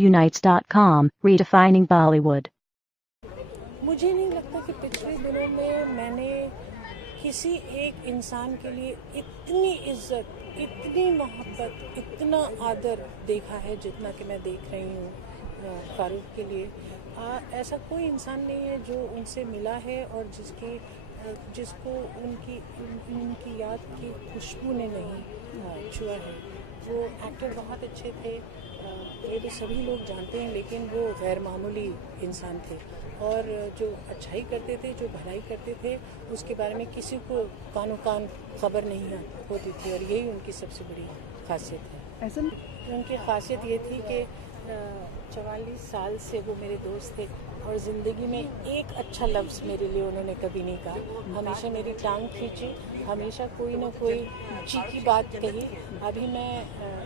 Unites.com, redefining Bollywood. मुझे नहीं लगता कि पिछले दिनों में मैंने किसी एक इंसान के लिए इतनी इज्जत, इतनी मोहब्बत, इतना आदर देखा है जितना कि मैं देख रही हूँ फारूक के लिए। ऐसा कोई इंसान नहीं है जो उनसे मिला है और जिसको उनकी याद की खुशबू ने नहीं छुआ है। वो एक्टर बहुत अच्छे थे, ये तो सभी लोग जानते हैं, लेकिन वो गैर मामूली इंसान थे और जो अच्छाई करते थे, जो भलाई करते थे, उसके बारे में किसी को कानो कान खबर नहीं होती थी और यही उनकी सबसे बड़ी खासियत है। ऐसा उनकी खासियत ये थी कि 44 साल से वो मेरे दोस्त थे और ज़िंदगी में एक अच्छा लफ्ज़ मेरे लिए उन्होंने कभी नहीं कहा। हमेशा मेरी टांग खींची, हमेशा कोई ना कोई चीखी बात कही। अभी मैं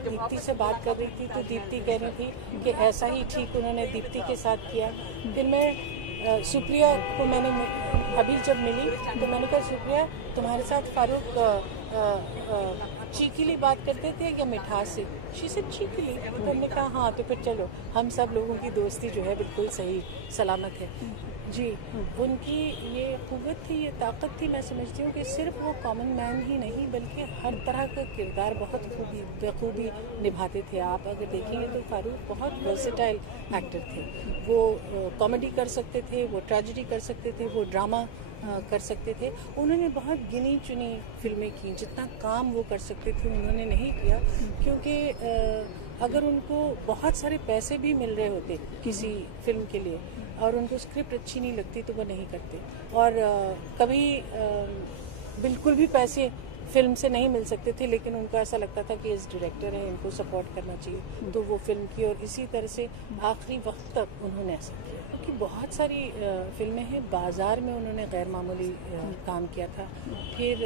दीप्ति से बात कर रही थी तो दीप्ति कह रही थी कि ऐसा ही ठीक उन्होंने दीप्ति के साथ किया। फिर मैं सुप्रिया को मैंने अभी जब मिली तो मैंने कहा, सुप्रिया तुम्हारे साथ फारूक चीखीली बात करते थे या मिठास से? शी से चीखीली। तो हमने कहा हाँ, तो फिर चलो हम सब लोगों की दोस्ती जो है बिल्कुल सही सलामत है। जी, उनकी ये क़ुव्वत थी, ये ताकत थी। मैं समझती हूँ कि सिर्फ वो कॉमन मैन ही नहीं बल्कि हर तरह का किरदार बहुत बखूबी निभाते थे। आप अगर देखेंगे तो फारूक बहुत वर्सेटाइल एक्टर थे। वो कॉमेडी कर सकते थे, वो ट्रेजेडी कर सकते थे, वो ड्रामा कर सकते थे। उन्होंने बहुत गिनी चुनी फिल्में की, जितना काम वो कर सकते थे उन्होंने नहीं किया, क्योंकि अगर उनको बहुत सारे पैसे भी मिल रहे होते किसी फिल्म के लिए और उनको स्क्रिप्ट अच्छी नहीं लगती तो वो नहीं करते। और कभी बिल्कुल भी पैसे फिल्म से नहीं मिल सकते थे, लेकिन उनको ऐसा लगता था कि इस डायरेक्टर है, इनको सपोर्ट करना चाहिए, तो वो फिल्म की और इसी तरह से आखिरी वक्त तक उन्होंने ऐसा किया। क्योंकि बहुत सारी फिल्में हैं, बाज़ार में उन्होंने गैर मामूली काम किया था। फिर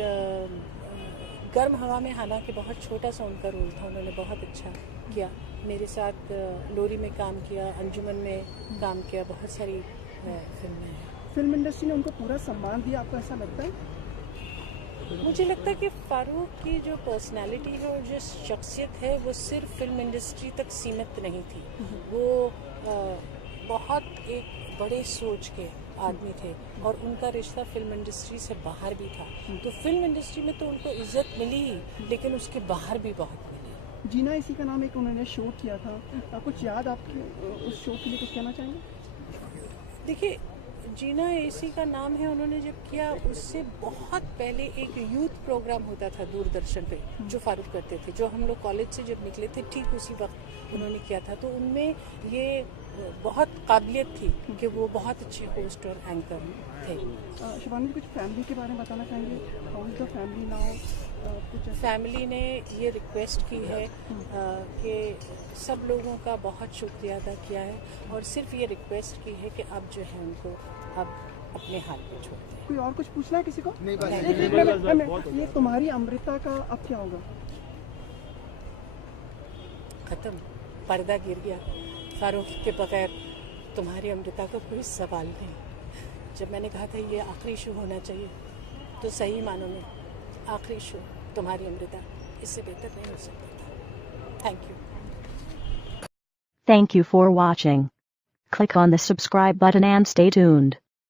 गर्म हवा में, हालांकि बहुत छोटा सा उनका रोल था, उन्होंने बहुत अच्छा किया। मेरे साथ लोरी में काम किया, अंजुमन में काम किया, बहुत सारी फिल्में हैं। फिल्म इंडस्ट्री ने उनको पूरा सम्मान दिया, आपको ऐसा लगता है? मुझे लगता है कि फारूक की जो पर्सनालिटी है और जो शख्सियत है वो सिर्फ फिल्म इंडस्ट्री तक सीमित नहीं थी। वो बहुत एक बड़े सोच के आदमी थे और उनका रिश्ता फिल्म इंडस्ट्री से बाहर भी था। तो फिल्म इंडस्ट्री में तो उनको इज्जत मिली ही, लेकिन उसके बाहर भी बहुत मिली। जीना इसी का नाम एक उन्होंने शो किया था, कुछ याद आपके उस शो के लिए कुछ कहना चाहेंगे? देखिए, जीना इसी का नाम है, उन्होंने जब किया उससे बहुत पहले एक यूथ प्रोग्राम होता था दूरदर्शन पे जो फारूक करते थे, जो हम लोग कॉलेज से जब निकले थे ठीक उसी वक्त उन्होंने किया था। तो उनमें ये बहुत काबिलियत थी कि वो बहुत अच्छे होस्ट और एंकर थे। शिवानी, कुछ फैमिली के बारे में बताना चाहेंगे? How is the family now? Family ने ये रिक्वेस्ट की है कि सब लोगों का बहुत शुक्रिया अदा किया है और सिर्फ ये रिक्वेस्ट की है कि अब जो है उनको अब अपने हाथ पे छोड़ दें। कोई और कुछ पूछना है किसी को? नहीं, ये तुम्हारी अमृता का अब क्या होगा? खत्म, पर्दा गिर गया। फारूक के बगैर तुम्हारी अमृता का कोई सवाल नहीं। जब मैंने कहा था ये आखिरी शो होना चाहिए, तो सही मानों में आखिरी शो तुम्हारी अमृता, इससे बेहतर नहीं हो सकता था। Thank you. Thank you for watching. Click on the subscribe button and stay tuned.